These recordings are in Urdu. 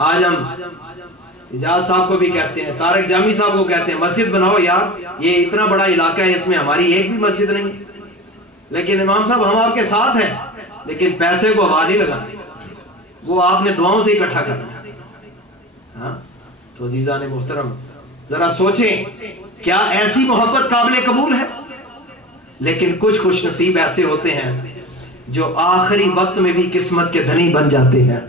آج ہم اجاز صاحب کو بھی کہتے ہیں، طارق جامی صاحب کو کہتے ہیں مسجد بناؤ یار، یہ اتنا بڑا علاقہ ہے، اس میں ہماری ایک بھی مسجد نہیں ہے۔ لیکن امام صاحب ہم آپ کے ساتھ ہیں، لیکن پیسے کو ہوا نہیں لگانے، وہ آپ نے دعاؤں سے اکٹھا کرنا ہے۔ ہاں تو عزیزان محترم ذرا سوچیں، کیا ایسی محبت قابل قبول ہے؟ لیکن کچھ خوش نصیب ایسے ہوتے ہیں جو آخری وقت میں بھی قسمت کے دھنی بن جاتے ہیں۔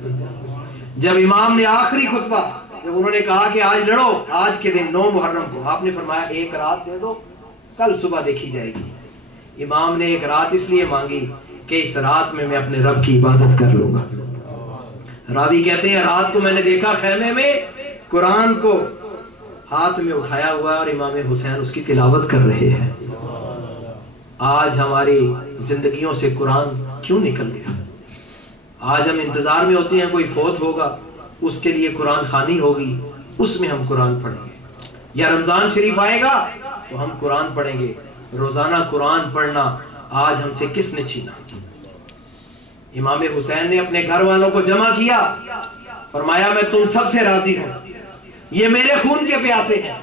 جب امام نے آخری خطبہ، جب انہوں نے کہا کہ آج لڑو، آج کے دن 9 محرم کو، آپ نے فرمایا ایک رات دے دو، کل صبح دیکھی جائے گی۔ امام نے ایک رات اس لیے مانگی کہ اس رات میں اپنے رب کی عبادت کر لوں گا۔ راوی کہتے ہیں رات کو میں نے دیکھا خیمے میں قرآن کو ہاتھ میں اٹھایا ہوا اور امام حسین اس کی تلاوت کر رہے ہیں۔ آج ہماری زندگیوں سے قرآن کیوں نکل گیا؟ آج ہم انتظار میں ہوتے ہیں کوئی فوت ہوگا، اس کے لیے قرآن خوانی ہوگی، اس میں ہم قرآن پڑھیں گے، یا رمضان شریف آئے گا تو ہم قرآن پڑھیں گے۔ روزانہ قرآن پڑھنا آج ہم سے کس نے چھینا؟ امام حسین نے اپنے گھر والوں کو جمع کیا، فرمایا میں تم سب سے راضی ہوں، یہ میرے خون کے پیاسے ہیں،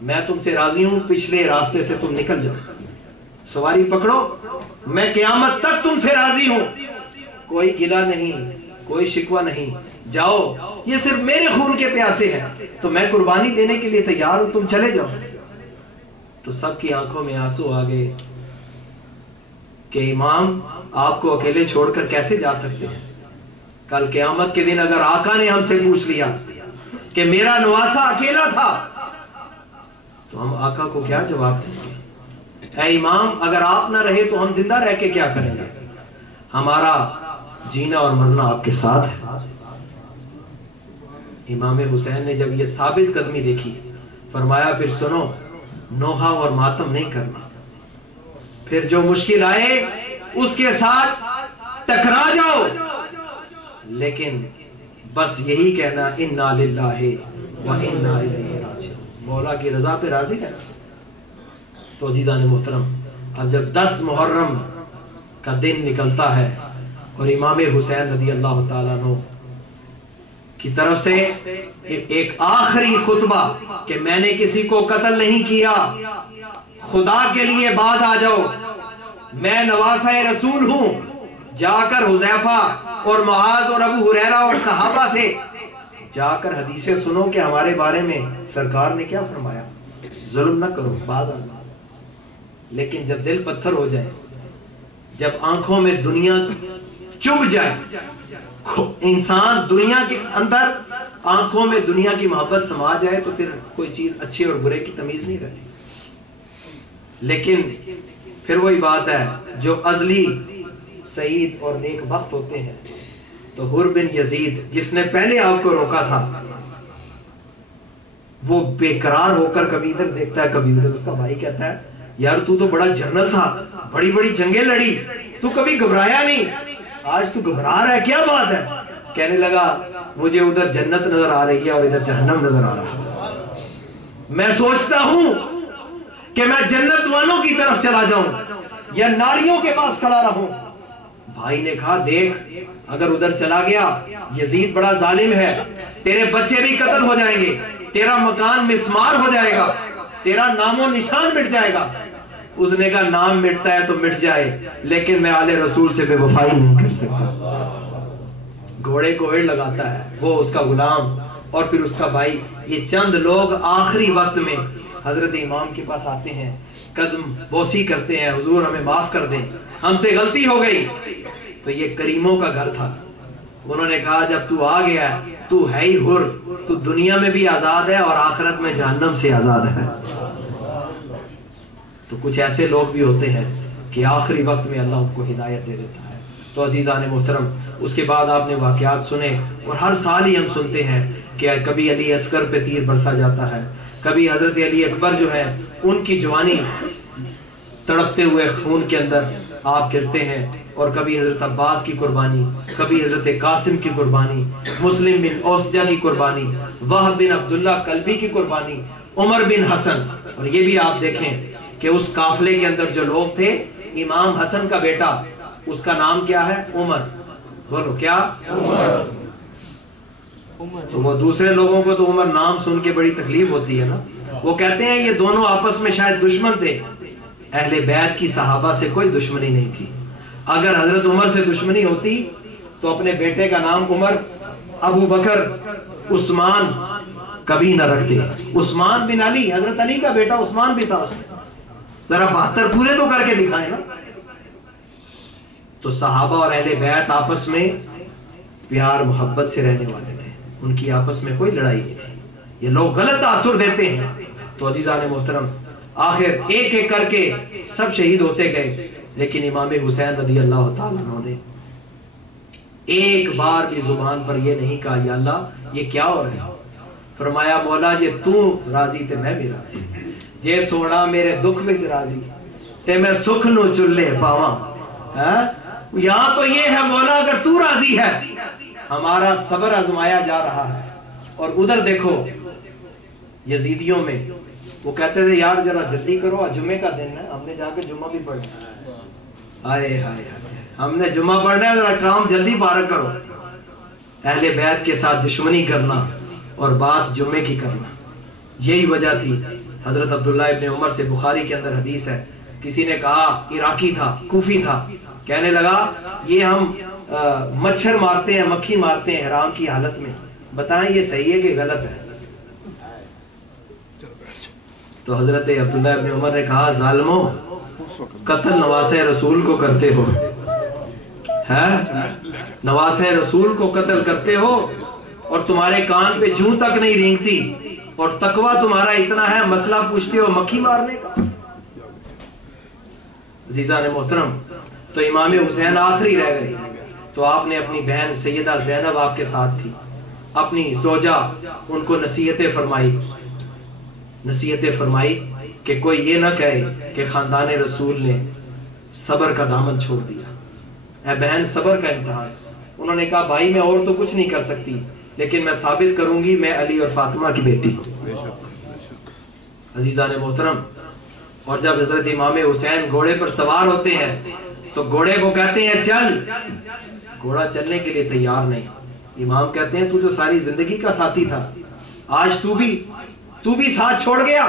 میں تم سے راضی ہوں، پچھلے راستے سے تم نکل جاؤ، سواری پکڑو، میں قیامت تک تم سے راضی ہوں، کوئی گلہ نہیں، کوئی شکوہ نہیں، جاؤ، یہ صرف میرے خون کے پیاسے ہیں، تو میں قربانی دینے کے لیے تیار ہوں، تم چلے جاؤ۔ تو سب کی آنکھوں میں آنسو آ گئے کہ امام آپ کو اکیلے چھوڑ کر کیسے جا سکتے ہیں؟ کل قیامت کے دن اگر آقا نے ہم سے پوچھ لیا کہ میرا نواسا اکیلا تھا، تو ہم آقا کو کیا جواب دیں گے؟ اے امام اگر آپ نہ رہے تو ہم زندہ رہ کے کیا کریں گے؟ ہمارا جینا اور مرنا آپ کے ساتھ ہے۔ امام حسین نے جب یہ ثابت قدمی دیکھی، فرمایا پھر سنو، نوحہ اور ماتم نہیں کرنا، پھر جو مشکل آئے اس کے ساتھ ٹکرا جاؤ، لیکن بس یہی کہنا انا للہ و انا الیہ راجعون، مولا کی رضا پہ راضی ہے۔ تو عزیزان محترم اب جب 10 محرم کا دن نکلتا ہے اور امام حسین رضی اللہ تعالیٰ عنہ کی طرف سے ایک آخری خطبہ کہ میں نے کسی کو قتل نہیں کیا، خدا کے لیے باز آ جاؤ، میں نواسہ رسول ہوں، جا کر حذیفہ اور معاذ اور ابو ہریرہ اور صحابہ سے جا کر حدیثیں سنو کہ ہمارے بارے میں سرکار نے کیا فرمایا، ظلم نہ کرو، باز آ جاؤ۔ لیکن جب دل پتھر ہو جائے، جب آنکھوں میں دنیا چبھ جائے، انسان دنیا کے اندر آنکھوں میں دنیا کی محبت سما جائے، تو پھر کوئی چیز اچھے اور برے کی تمیز نہیں رہتی۔ لیکن پھر وہی بات ہے، جو ازلی سعید اور نیک بخت ہوتے ہیں، تو حر بن یزید جس نے پہلے آپ کو روکا تھا، وہ بے قرار ہو کر کبھی ادھر دیکھتا ہے کبھی ادھر، اس کا بھائی کہتا ہے یار تو بڑا جنرل تھا، بڑی بڑی جنگیں لڑی، تو کبھی گھبرایا نہیں، آج تو گھبرا رہا ہے، کیا بات ہے؟ کہنے لگا مجھے ادھر جنت نظر آ رہی ہے اور ادھر جہنم نظر آ رہا ہے، میں سوچتا ہوں کہ میں جنت والوں کی طرف چلا جاؤں یا ناریوں کے پاس کھڑا رہوں۔ بھائی نے کہا دیکھ اگر ادھر چلا گیا یزید بڑا ظالم ہے، تیرے بچے بھی قتل ہو جائیں گے، تیرا مکان مسمار ہو جائے گا، تیرا نام و نشان مٹ جائے گا۔ اس نے کہا نام مٹتا ہے تو مٹ جائے، لیکن میں آل رسول سے بے وفائی نہیں کر سکتا۔ گھوڑے کو ایڑ لگاتا ہے وہ اس کا غلام اور پھر اس کا بھائی، یہ چند لوگ آخری وقت میں حضرت امام کے پاس آتے ہیں، قدم بوسی کرتے ہیں، حضور ہمیں معاف کر دیں، ہم سے غلطی ہو گئی۔ تو یہ کریموں کا گھر تھا، انہوں نے کہا جب تو آ گیا ہے تو ہے ہی حر، تو دنیا میں بھی آزاد ہے اور آخرت میں جہنم سے آزاد ہے۔ تو کچھ ایسے لوگ بھی ہوتے ہیں کہ آخری وقت میں اللہ ان کو ہدایت دے دیتا ہے۔ تو عزیزان محترم اس کے بعد آپ نے واقعات سنے، اور ہر سال ہی ہم سنتے ہیں کہ کبھی علی اصغر پہ تیر برسا جاتا ہے، کبھی حضرت علی اکبر جو ہے ان کی جوانی تڑپتے ہوئے خون کے اندر آپ گرتے ہیں، اور کبھی حضرت عباس کی قربانی، کبھی حضرت قاسم کی قربانی، مسلم بن اوسجہ کی قربانی، وہب بن عبداللہ کلبی کی قربانی، عمر بن حسن۔ اور یہ بھی آپ دیکھیں کہ اس قافلے کے اندر جو لوگ تھے، امام حسن کا بیٹا اس کا نام کیا ہے؟ عمر، بولو کیا؟ عمر۔ تو وہ دوسرے لوگوں کو تو عمر نام سن کے بڑی تکلیف ہوتی ہے نا. وہ کہتے ہیں یہ دونوں آپس میں شاید دشمن تھے. اہل بیت کی صحابہ سے کوئی دشمنی نہیں تھی. اگر حضرت عمر سے دشمنی ہوتی تو اپنے بیٹے کا نام عمر، ابو بکر، عثمان کبھی نہ رکھتے. عثمان بن علی، حضرت علی کا بیٹا عثمان بھی تھا اس میں. ذرا 72 پورے تو کر کے دکھائیں نا. تو صحابہ اور اہل بیت آپس میں پیار محبت سے رہنے والے تھے. ان کی آپس میں کوئی لڑائی نہیں تھی. یہ لوگ غلط تاثر دیتے ہیں. تو عزیزان محترم، آخر ایک ایک کر کے سب شہید ہوتے گئے، لیکن امام حسین رضی اللہ تعالیٰ عنہ نے ایک بار بھی زبان پر یہ نہیں کہا یا اللہ یہ کیا ہو رہا ہے. فرمایا مولا جے تو راضی تے میں بھی راضی، جے سونا میرے دکھ میں راضی تے میں سکھ نو چلے پاواں. یہاں تو یہ ہے مولا اگر تو راضی ہے، ہمارا صبر آزمایا جا رہا ہے. اور ادھر دیکھو یزیدیوں میں وہ کہتے تھے یار ذرا جلدی کرو، جمعے کا دن ہے، ہم نے جا کے جمعہ بھی پڑھنا ہے. آئے ہائے ہم نے جمعہ پڑھنا ہے، ذرا کام جلدی فارغ کرو. اہل بیت کے ساتھ دشمنی کرنا اور بات جمعے کی کرنا، یہی وجہ تھی. حضرت عبداللہ ابن عمر سے بخاری کے اندر حدیث ہے، کسی نے کہا، عراقی تھا، کوفی تھا، کہنے لگا یہ ہم مچھر مارتے ہیں، مکھی مارتے ہیں احرام کی حالت میں، بتائیں یہ صحیح ہے کہ غلط ہے؟ تو حضرت عبداللہ ابن عمر نے کہا ظالموں، قتل نواسہ رسول کو کرتے ہو، نواسہ رسول کو قتل کرتے ہو اور تمہارے کان پہ جوں تک نہیں رینگتی، اور تقوی تمہارا اتنا ہے مسئلہ پوچھتے ہو مکھی مارنے کا. عزیزان محترم، تو امام حسین آخری رہ گئے. تو آپ نے اپنی بہن سیدہ زینب آپ کے ساتھ تھی، اپنی زوجہ، ان کو نصیحتیں فرمائی کہ کوئی یہ نہ کہے کہ خاندان رسول نے صبر کا دامن چھوڑ دیا. اے بہن صبر کا امتحان. انہوں نے کہا بھائی میں اور تو کچھ نہیں کر سکتی، لیکن میں ثابت کروں گی میں علی اور فاطمہ کی بیٹی ہوں. عزیزان محترم، اور جب حضرت امام حسین گھوڑے پر سوار ہوتے ہیں تو گھوڑے کو کہتے ہیں چل. گھوڑا چلنے کے لیے تیار نہیں. امام کہتے ہیں تو جو ساری زندگی کا ساتھی تھا، آج تو بھی ساتھ چھوڑ گیا.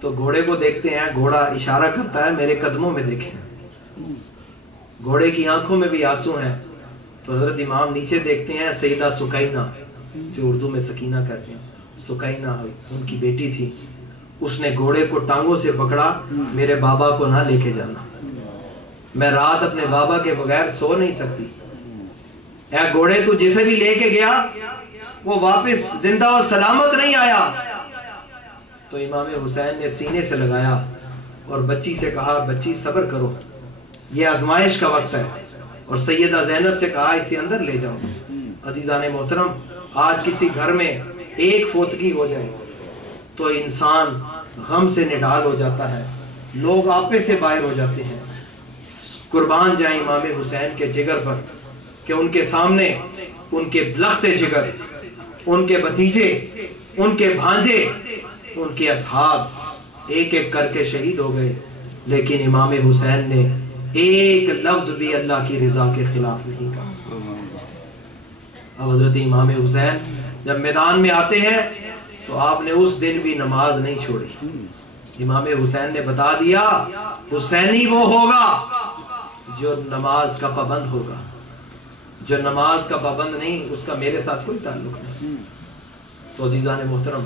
تو گھوڑے کو دیکھتے ہیں، گھوڑا اشارہ کرتا ہے میرے قدموں میں دیکھیں. گھوڑے کی آنکھوں میں بھی آنسو ہیں. تو حضرت امام نیچے دیکھتے ہیں، سیدہ سکینہ، سے اردو میں سکینہ کہتے ہیں، سکینہ ان کی بیٹی تھی. اس نے گھوڑے کو ٹانگوں سے پکڑا، میرے بابا کو نہ لے کے جانا، میں رات اپنے بابا کے بغیر سو نہیں سکتی. اے گھوڑے تو جسے بھی لے کے گیا وہ واپس زندہ و سلامت نہیں آیا. تو امام حسین نے سینے سے لگایا اور بچی سے کہا بچی صبر کرو، یہ آزمائش کا وقت ہے. اور سیدہ زینب سے کہا اسے اندر لے جاؤ. عزیزان محترم، آج کسی گھر میں ایک فوتگی ہو جائے تو انسان غم سے نڈال ہو جاتا ہے، لوگ آپے سے باہر ہو جاتے ہیں. قربان جائیں امام حسین کے جگر پر کہ ان کے سامنے ان کے لخت جگر، ان کے بھتیجے، ان کے بھانجے، ان کے اصحاب ایک ایک کر کے شہید ہو گئے، لیکن امام حسین نے ایک لفظ بھی اللہ کی رضا کے خلاف نہیں کہا. اب حضرت امام حسین جب میدان میں آتے ہیں تو آپ نے اس دن بھی نماز نہیں چھوڑی. امام حسین نے بتا دیا حسینی وہ ہوگا جو نماز کا پابند ہوگا، جو نماز کا پابند نہیں اس کا میرے ساتھ کوئی تعلق نہیں. تو عزیزان محترم،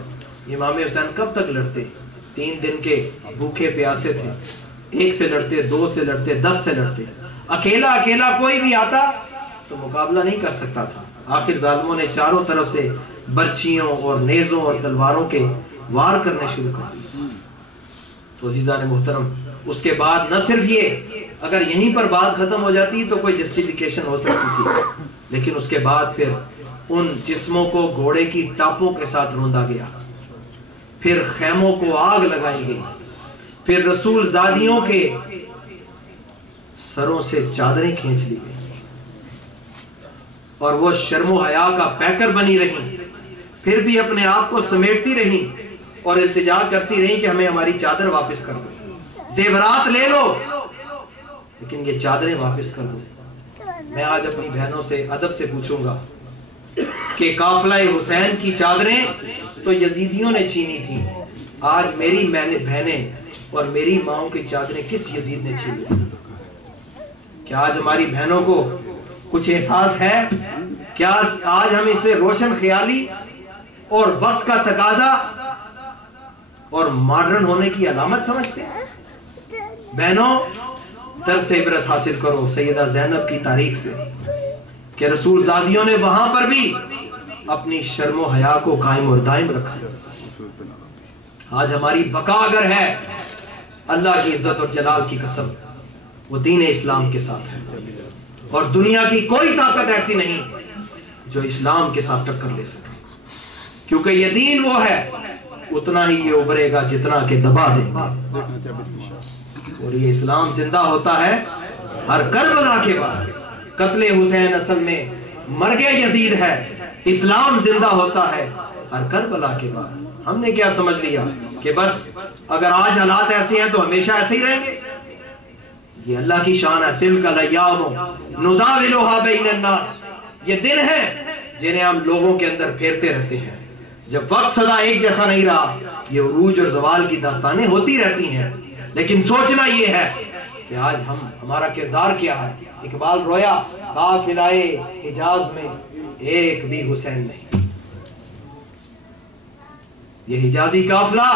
امام حسین کب تک لڑتے؟ 3 دن کے بھوکے پیاسے تھے. 1 سے لڑتے، 2 سے لڑتے، 10 سے لڑتے. اکیلا کوئی بھی آتا تو مقابلہ نہیں کر سکتا تھا. آخر ظالموں نے چاروں طرف سے برچھیوں اور نیزوں اور تلواروں کے وار کرنے شروع کر دیے. تو عزیزان محترم، اس کے بعد نہ صرف یہ، اگر یہیں پر بات ختم ہو جاتی تو کوئی جسٹیفیکیشن ہو سکتی تھی، لیکن اس کے بعد پھر ان جسموں کو گھوڑے کی ٹاپوں کے ساتھ روندا گیا، پھر خیموں کو آگ لگائی گئی، پھر رسول زادیوں کے سروں سے چادریں کھینچ لی گئی، اور وہ شرم و حیا کا پیکر بنی رہی، پھر بھی اپنے آپ کو سمیٹتی رہی اور التجا کرتی رہی کہ ہمیں ہماری چادر واپس کر دو، زیورات لے لو لیکن یہ چادریں واپس کر دو. میں آج اپنی بہنوں سے ادب سے پوچھوں گا کہ قافلہ حسین کی چادریں تو یزیدیوں نے چھینی تھیں، آج میری بہنیں اور میری ماؤں کی چادریں کس یزید نے چھینی؟ کیا آج ہماری بہنوں کو کچھ احساس ہے؟ کیا آج ہم اسے روشن خیالی اور وقت کا تقاضا اور ماڈرن ہونے کی علامت سمجھتے ہیں؟ بہنوں، درس عبرت حاصل کرو سیدہ زینب کی تاریخ سے کہ رسول زادیوں نے وہاں پر بھی اپنی شرم و حیا کو قائم اور دائم رکھا۔ آج ہماری بقا اگر ہے، اللہ کی عزت اور جلال کی قسم، وہ دین اسلام کے ساتھ ہے، اور دنیا کی کوئی طاقت ایسی نہیں جو اسلام کے ساتھ ٹکر لے سکے، کیونکہ یہ دین وہ ہے اتنا ہی یہ ابھرے گا جتنا کہ دبا دے گا، اور یہ اسلام زندہ ہوتا ہے ہر کربلا کے بعد۔ قتل حسین اصل میں مرگ یزید ہے، اسلام زندہ ہوتا ہے ہر کربلا کے بعد۔ ہم نے کیا سمجھ لیا کہ بس اگر آج حالات ایسے ہیں تو ہمیشہ ایسے ہی رہیں گے؟ یہ اللہ کی شان ہے، تلک الایام نداولها بین الناس، یہ دن ہیں جنہیں ہم لوگوں کے اندر پھیرتے رہتے ہیں۔ جب وقت سدا ایک جیسا نہیں رہا، یہ عروج اور زوال کی داستانیں ہوتی رہتی ہیں، لیکن سوچنا یہ ہے کہ آج ہمارا کردار کیا ہے۔ اقبال رویا قافلہ حجاز میں ایک بھی حسین نہیں۔ یہ حجازی قافلہ،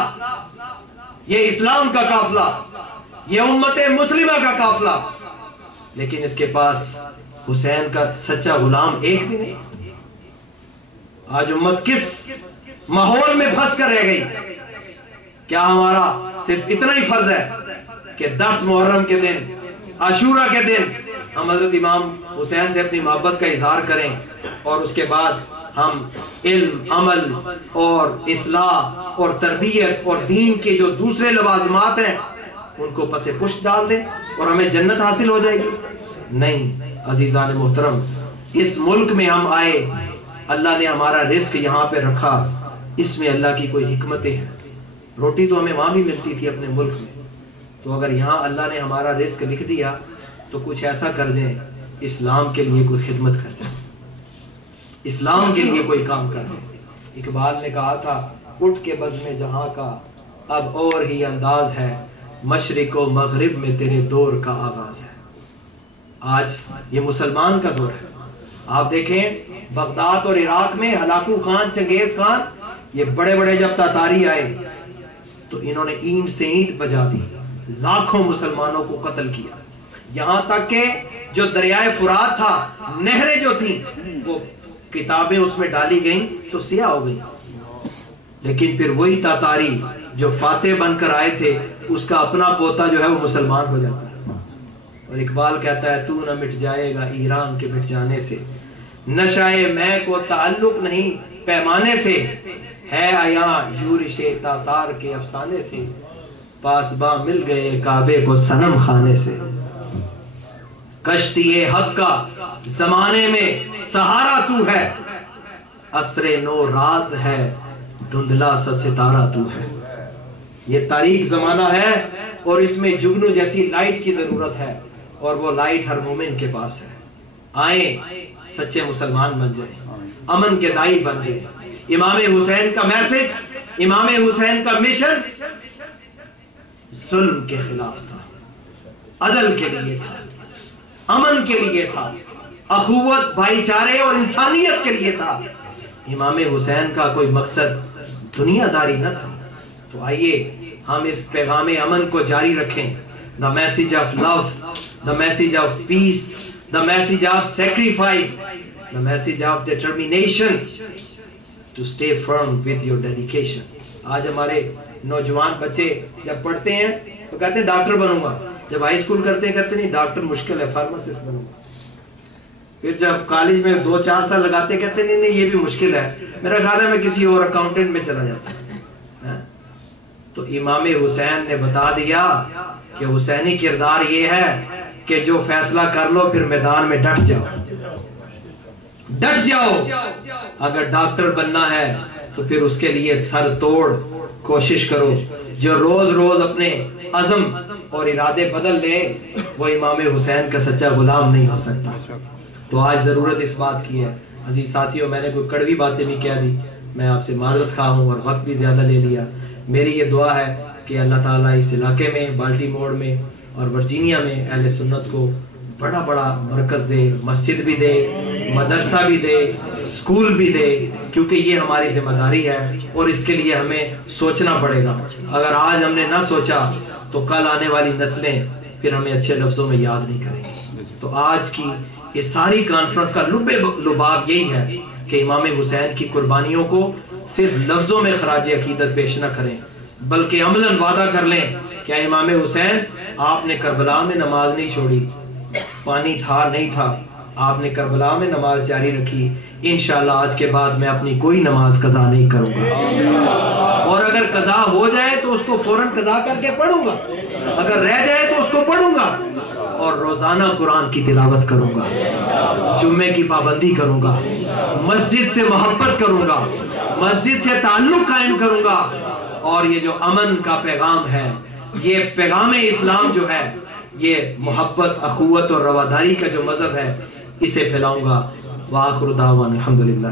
یہ اسلام کا قافلہ، یہ امت مسلمہ کا قافلہ، لیکن اس کے پاس حسین کا سچا غلام ایک بھی نہیں۔ آج امت کس ماحول میں پھنس کر رہ گئی؟ کیا ہمارا صرف اتنا ہی فرض ہے کہ 10 محرم کے دن، عاشورہ کے دن ہم حضرت امام حسین سے اپنی محبت کا اظہار کریں، اور اس کے بعد ہم علم، عمل اور اصلاح اور تربیت اور دین کے جو دوسرے لوازمات ہیں ان کو پس پشت ڈال دیں اور ہمیں جنت حاصل ہو جائے گی؟ نہیں عزیزان محترم، اس ملک میں ہم آئے، اللہ نے ہمارا رزق یہاں پہ رکھا، اس میں اللہ کی کوئی حکمتیں ہیں۔ روٹی تو ہمیں وہاں بھی ملتی تھی اپنے ملک میں، تو اگر یہاں اللہ نے ہمارا رزق لکھ دیا تو کچھ ایسا کر دیں، اسلام کے لیے کوئی خدمت کر جائیں، اسلام کے لیے کوئی کام کر دیں۔ اقبال نے کہا تھا، اٹھ کے بزم جہاں کا اب اور ہی انداز ہے، مشرق و مغرب میں تیرے دور کا آغاز ہے۔ آج یہ مسلمان کا دور ہے۔ آپ دیکھیں بغداد اور عراق میں ہلاکو خان، چنگیز خان، یہ بڑے بڑے جب تاتاری آئے تو انہوں نے اینٹ سے اینٹ بجا دی، لاکھوں مسلمانوں کو قتل کیا، یہاں تک کہ جو دریائے فرات تھا، نہریں جو تھیں وہ کتابیں اس میں ڈالی گئیں تو سیاہ ہو گئیں، لیکن پھر وہی تاتاری جو فاتح بن کر آئے تھے اس کا اپنا پوتا جو ہے وہ مسلمان ہو جاتا ہے۔ اور اقبال کہتا ہے، تو نہ مٹ جائے گا ایران کے مٹ جانے سے، نشائے میں کو تعلق نہیں پیمانے سے، ہے عیاں یورش تاتار کے افسانے سے، پاسباں مل گئے کعبے کو صنم خانے سے۔ کشتی حق کا زمانے میں سہارا تو ہے، عصر نو رات ہے دھندلا سا ستارہ تو ہے۔ یہ تاریخ زمانہ ہے اور اس میں جگنو جیسی لائٹ کی ضرورت ہے، اور وہ لائٹ ہر مومن کے پاس ہے۔ آئیں سچے مسلمان بن جائیں، امن کے دائی بن جائیں۔ امام حسین کا میسج، امام حسین کا مشن ظلم کے خلاف تھا، عدل کے لیے تھا، امن کے لیے تھا، اخوت، بھائی چارے اور انسانیت کے لیے تھا۔ امام حسین کا کوئی مقصد دنیا داری نہ تھا۔ تو آئیے ہم اس پیغام امن کو جاری رکھیں، the message of love, the message of peace, the message of sacrifice, the message of determination to stay firm with your dedication۔ آج ہمارے نوجوان بچے جب پڑھتے ہیں تو کہتے ہیں ڈاکٹر بنوں گا، جب ہائی اسکول کرتے ہیں کہتے نہیں ڈاکٹر مشکل ہے، فارماسسٹ بنوں گا، پھر جب کالج میں 2-4 سال لگاتے کہتے نہیں نہیں یہ بھی مشکل ہے، میرا خیال ہے میں کسی اور اکاؤنٹنٹ میں چلا جاتا ہوں۔ تو امام حسین نے بتا دیا کہ حسینی کردار یہ ہے کہ جو فیصلہ کر لو پھر میدان میں ڈٹ جاؤ، ڈٹ جاؤ۔ اگر ڈاکٹر بننا ہے تو پھر اس کے لیے سر توڑ کوشش کرو۔ جو روز روز اپنے عزم اور ارادے بدل لے وہ امام حسین کا سچا غلام نہیں ہو سکتا۔ تو آج ضرورت اس بات کی ہے عزیز ساتھیوں، میں نے کوئی کڑوی باتیں نہیں کہہ دی، میں آپ سے معذرت خواہ ہوں اور وقت بھی زیادہ لے لیا۔ میری یہ دعا ہے کہ اللہ تعالیٰ اس علاقے میں، بالٹی موڑ میں اور ورجینیا میں اہل سنت کو بڑا بڑا مرکز دے، مسجد بھی دے، مدرسہ بھی دے، اسکول بھی دے، کیونکہ یہ ہماری ذمہ داری ہے اور اس کے لیے ہمیں سوچنا پڑے گا۔ اگر آج ہم نے نہ سوچا تو کل آنے والی نسلیں پھر ہمیں اچھے لفظوں میں یاد نہیں کریں گے۔ تو آج کی اس ساری کانفرنس کا لب لباب یہی ہے کہ امام حسین کی قربانیوں کو صرف لفظوں میں خراج عقیدت پیش نہ کریں، بلکہ عملاً وعدہ کر لیں کہ امام حسین آپ نے کربلا میں نماز نہیں چھوڑی، پانی تھا نہیں تھا، آپ نے کربلا میں نماز جاری رکھی، انشاءاللہ آج کے بعد میں اپنی کوئی نماز قضا نہیں کروں گا، اور اگر قضا ہو جائے تو اس کو فوراً قضا کر کے پڑھوں گا، اگر رہ جائے تو اس کو پڑھوں گا، اور روزانہ قرآن کی تلاوت کروں گا، جمعے کی پابندی کروں گا، مسجد سے محبت کروں گا، مسجد سے تعلق قائم کروں گا، اور یہ جو امن کا پیغام ہے، یہ پیغام اسلام جو ہے، یہ محبت، اخوت اور رواداری کا جو مذہب ہے، اسے پھیلاؤں گا۔ وآخر دعوانا الحمدللہ۔